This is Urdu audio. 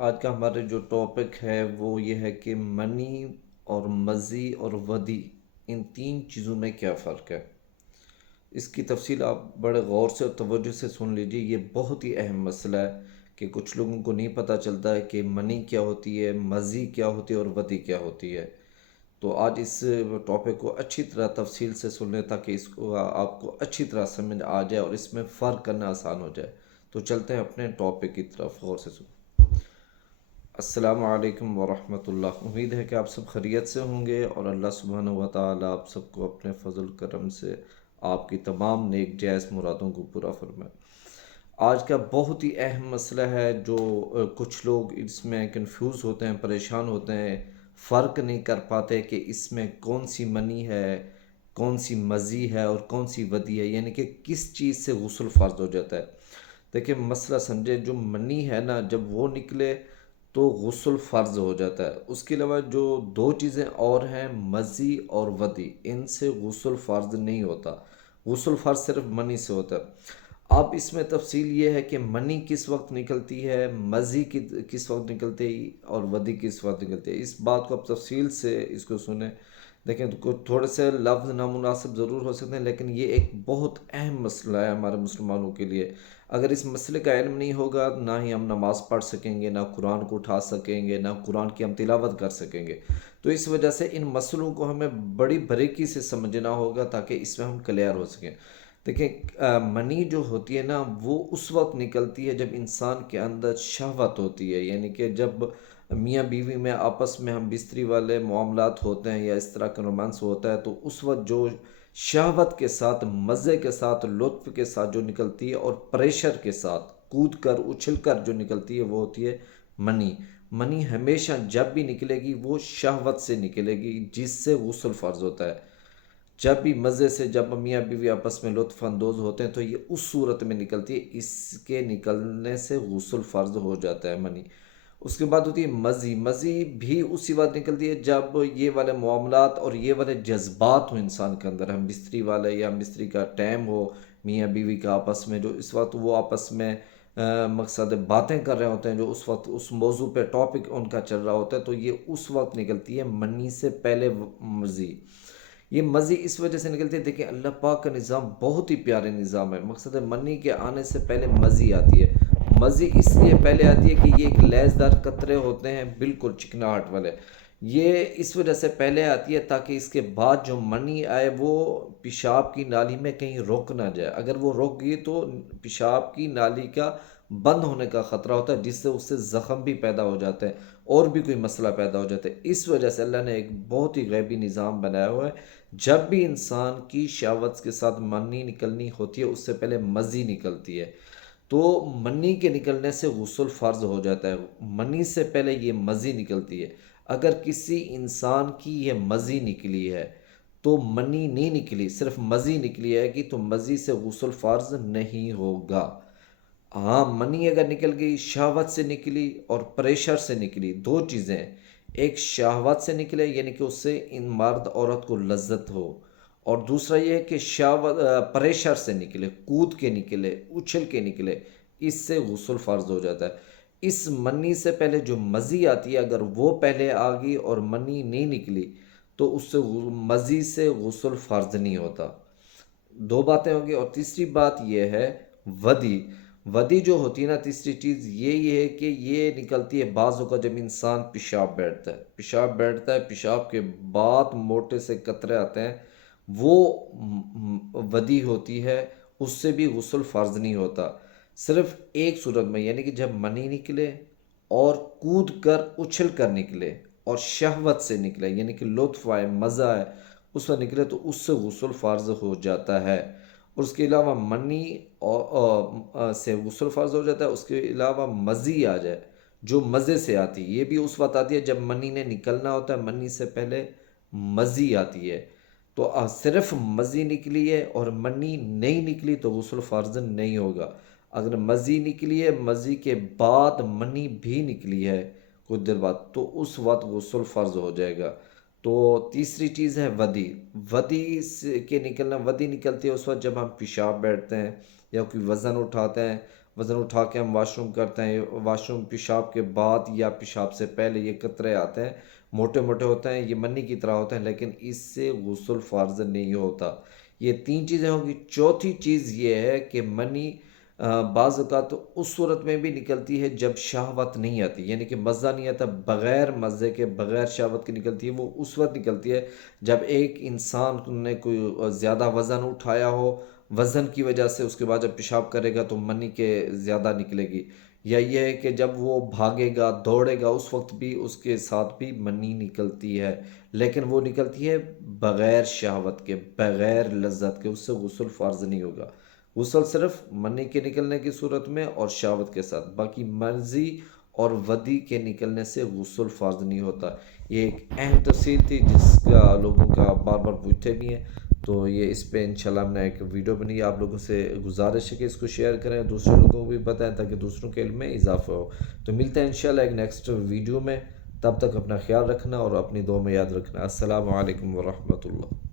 آج کا ہمارا جو ٹاپک ہے وہ یہ ہے کہ منی اور مزی اور ودی ان تین چیزوں میں کیا فرق ہے۔ اس کی تفصیل آپ بڑے غور سے اور توجہ سے سن لیجیے۔ یہ بہت ہی اہم مسئلہ ہے کہ کچھ لوگوں کو نہیں پتہ چلتا ہے کہ منی کیا ہوتی ہے، مزی کیا ہوتی ہے اور ودی کیا ہوتی ہے۔ تو آج اس ٹاپک کو اچھی طرح تفصیل سے سن لیں تاکہ اس کو آپ کو اچھی طرح سمجھ آ جائے اور اس میں فرق کرنا آسان ہو جائے۔ تو چلتے ہیں اپنے ٹاپک کی طرف، غور سے سن۔ السلام علیکم ورحمۃ اللہ۔ امید ہے کہ آپ سب خیریت سے ہوں گے اور اللہ سبحانہ و تعالیٰ آپ سب کو اپنے فضل کرم سے آپ کی تمام نیک جائز مرادوں کو پورا فرمائے۔ آج کا بہت ہی اہم مسئلہ ہے جو کچھ لوگ اس میں کنفیوز ہوتے ہیں، پریشان ہوتے ہیں، فرق نہیں کر پاتے کہ اس میں کون سی منی ہے، کون سی مزی ہے اور کون سی ودی ہے، یعنی کہ کس چیز سے غسل فرض ہو جاتا ہے۔ دیکھیں مسئلہ سمجھے، جو منی ہے نا جب وہ نکلے تو غسل فرض ہو جاتا ہے۔ اس کے علاوہ جو دو چیزیں اور ہیں مزی اور ودی، ان سے غسل فرض نہیں ہوتا۔ غسل فرض صرف منی سے ہوتا ہے۔ اب اس میں تفصیل یہ ہے کہ منی کس وقت نکلتی ہے، مزی کس وقت نکلتی ہے اور ودی کس وقت نکلتی ہے۔ اس بات کو اب تفصیل سے اس کو سنیں۔ دیکھیں تو تھوڑے سے لفظ نامناسب ضرور ہو سکتے ہیں لیکن یہ ایک بہت اہم مسئلہ ہے ہمارے مسلمانوں کے لیے۔ اگر اس مسئلے کا علم نہیں ہوگا نہ ہی ہم نماز پڑھ سکیں گے، نہ قرآن کو اٹھا سکیں گے، نہ قرآن کی ہم تلاوت کر سکیں گے۔ تو اس وجہ سے ان مسئلوں کو ہمیں بڑی باریکی سے سمجھنا ہوگا تاکہ اس میں ہم کلیئر ہو سکیں۔ دیکھیں منی جو ہوتی ہے نا وہ اس وقت نکلتی ہے جب انسان کے اندر شہوت ہوتی ہے، یعنی کہ جب میاں بیوی میں آپس میں ہم بستری والے معاملات ہوتے ہیں یا اس طرح کا رومانس ہوتا ہے تو اس وقت جو شہوت کے ساتھ، مزے کے ساتھ، لطف کے ساتھ جو نکلتی ہے اور پریشر کے ساتھ کود کر اچھل کر جو نکلتی ہے وہ ہوتی ہے منی۔ منی ہمیشہ جب بھی نکلے گی وہ شہوت سے نکلے گی جس سے غسل فرض ہوتا ہے۔ جب بھی مزے سے جب میاں بیوی آپس میں لطف اندوز ہوتے ہیں تو یہ اس صورت میں نکلتی ہے، اس کے نکلنے سے غسل فرض ہو جاتا ہے منی۔ اس کے بعد ہوتی ہے مزی۔ مزی بھی اسی وقت نکلتی ہے جب یہ والے معاملات اور یہ والے جذبات ہوں انسان کے اندر، ہم بستری والے یا ہم بستری کا ٹائم ہو میاں بیوی کا آپس میں، جو اس وقت وہ آپس میں مقصد باتیں کر رہے ہوتے ہیں، جو اس وقت اس موضوع پہ ٹاپک ان کا چل رہا ہوتا ہے، تو یہ اس وقت نکلتی ہے منی سے پہلے مزی۔ یہ مزی اس وجہ سے نکلتی ہے، دیکھیں اللہ پاک کا نظام بہت ہی پیارے نظام ہے۔ مقصد ہے منی کے آنے سے پہلے مزی آتی ہے۔ مزی اس لیے پہلے آتی ہے کہ یہ ایک لیزدار قطرے ہوتے ہیں بالکل چکناہٹ والے، یہ اس وجہ سے پہلے آتی ہے تاکہ اس کے بعد جو منی آئے وہ پیشاب کی نالی میں کہیں رک نہ جائے۔ اگر وہ رک گئی تو پیشاب کی نالی کا بند ہونے کا خطرہ ہوتا ہے جس سے اس سے زخم بھی پیدا ہو جاتے ہیں اور بھی کوئی مسئلہ پیدا ہو جاتا ہے۔ اس وجہ سے اللہ نے ایک بہت ہی غیبی نظام بنایا ہوا ہے، جب بھی انسان کی شہوت کے ساتھ منی نکلنی ہوتی ہے اس سے پہلے مزی نکلتی ہے، تو منی کے نکلنے سے غسل فرض ہو جاتا ہے۔ منی سے پہلے یہ مزی نکلتی ہے۔ اگر کسی انسان کی یہ مزی نکلی ہے تو منی نہیں نکلی، صرف مزی نکلی ہے کہ تو مزی سے غسل فرض نہیں ہوگا۔ ہاں منی اگر نکل گئی، شہوت سے نکلی اور پریشر سے نکلی، دو چیزیں ہیں۔ ایک شہوت سے نکلے یعنی کہ اس سے ان مرد عورت کو لذت ہو، اور دوسرا یہ ہے کہ شہوت پریشر سے نکلے، کود کے نکلے، اچھل کے نکلے، اس سے غسل فرض ہو جاتا ہے۔ اس منی سے پہلے جو مزی آتی ہے اگر وہ پہلے آ گئی اور منی نہیں نکلی تو اس سے مزی سے غسل فرض نہیں ہوتا۔ دو باتیں ہوگی، اور تیسری بات یہ ہے ودی۔ ودی جو ہوتی ہے نا، تیسری چیز یہ ہے کہ یہ نکلتی ہے بعض اوقات جب انسان پیشاب بیٹھتا ہے، پیشاب کے بعد موٹے سے قطرے آتے ہیں، وہ ودی ہوتی ہے، اس سے بھی غسل فرض نہیں ہوتا۔ صرف ایک صورت میں، یعنی کہ جب منی نکلے اور کود کر اچھل کر نکلے اور شہوت سے نکلے یعنی کہ لطف آئے، مزہ آئے، اس وقت نکلے تو اس سے غسل فرض ہو جاتا ہے۔ اور اس کے علاوہ منی سے غسل فرض ہو جاتا ہے۔ اس کے علاوہ مزی آ جائے جو مزے سے آتی ہے، یہ بھی اس وقت آتی ہے جب منی نے نکلنا ہوتا ہے، منی سے پہلے مزی آتی ہے۔ تو صرف مزی نکلی ہے اور منی نہیں نکلی تو غسل فرض نہیں ہوگا۔ اگر مزی نکلی ہے، مزی کے بعد منی بھی نکلی ہے کچھ دیر بعد، تو اس وقت غسل فرض ہو جائے گا۔ تو تیسری چیز ہے ودی۔ ودی سے کے نکلنا، ودی نکلتی ہے اس وقت جب ہم پیشاب بیٹھتے ہیں یا کوئی وزن اٹھاتے ہیں وزن اٹھا کے ہم واش روم کرتے ہیں، واش روم پیشاب کے بعد یا پیشاب سے پہلے یہ قطرے آتے ہیں، موٹے موٹے ہوتے ہیں، یہ منی کی طرح ہوتے ہیں، لیکن اس سے غسل فرض نہیں ہوتا۔ یہ تین چیزیں ہوگی۔ چوتھی چیز یہ ہے کہ منی بعض اوقات اس صورت میں بھی نکلتی ہے جب شہوت نہیں آتی، یعنی کہ مزہ نہیں آتا، بغیر مزے کے بغیر شہوت کی نکلتی ہے۔ وہ اس وقت نکلتی ہے جب ایک انسان نے کوئی زیادہ وزن اٹھایا ہو، وزن کی وجہ سے اس کے بعد جب پیشاب کرے گا تو منی کے زیادہ نکلے گی، یا یہ ہے کہ جب وہ بھاگے گا دوڑے گا اس وقت بھی اس کے ساتھ بھی منی نکلتی ہے، لیکن وہ نکلتی ہے بغیر شہوت کے، بغیر لذت کے، اس سے غسل فرض نہیں ہوگا۔ غسل صرف منی کے نکلنے کی صورت میں اور شہوت کے ساتھ، باقی مرضی اور ودی کے نکلنے سے غسل فرض نہیں ہوتا۔ یہ ایک اہم تفصیل تھی جس کا لوگوں کا بار بار پوچھتے بھی ہیں، تو یہ اس پہ انشاءاللہ ہم نے ایک ویڈیو بنی، آپ لوگوں سے گزارش ہے کہ اس کو شیئر کریں، دوسرے لوگوں کو بھی بتائیں تاکہ دوسروں کے علم میں اضافہ ہو۔ تو ملتے ہیں انشاءاللہ ایک نیکسٹ ویڈیو میں، تب تک اپنا خیال رکھنا اور اپنی دعا میں یاد رکھنا۔ السلام علیکم ورحمۃ اللہ۔